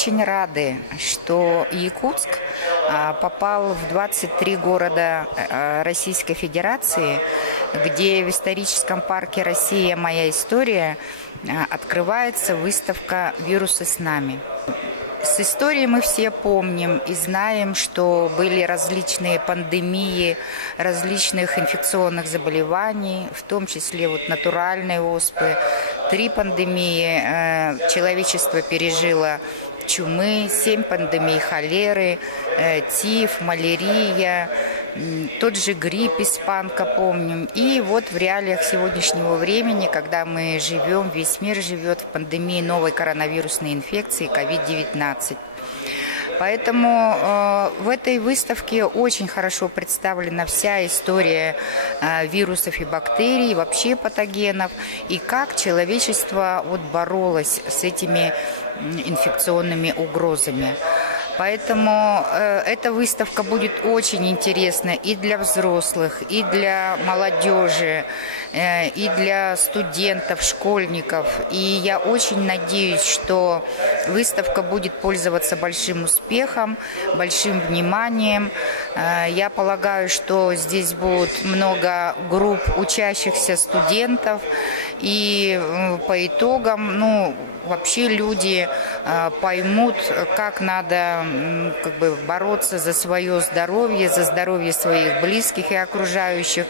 очень рады, что Якутск попал в 23 города Российской Федерации, где в историческом парке «Россия. Моя история» открывается выставка «Вирусы с нами». С историей мы все помним и знаем, что были различные пандемии различных инфекционных заболеваний, в том числе натуральной оспы. 3 пандемии человечество пережило: чумы, 7 пандемий холеры, тиф, малярия, тот же грипп, испанка, помним. И в реалиях сегодняшнего времени, когда мы живем, весь мир живет в пандемии новой коронавирусной инфекции COVID-19. Поэтому в этой выставке очень хорошо представлена вся история вирусов и бактерий, вообще патогенов, и как человечество боролось с этими инфекционными угрозами. Поэтому эта выставка будет очень интересна и для взрослых, и для молодежи, и для студентов, школьников. И я очень надеюсь, что выставка будет пользоваться большим успехом, большим вниманием. Я полагаю, что здесь будет много групп учащихся студентов. И по итогам, вообще люди поймут, как надо бороться за свое здоровье, за здоровье своих близких и окружающих,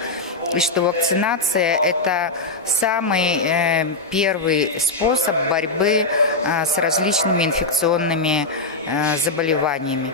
и что вакцинация – это самый первый способ борьбы с различными инфекционными заболеваниями.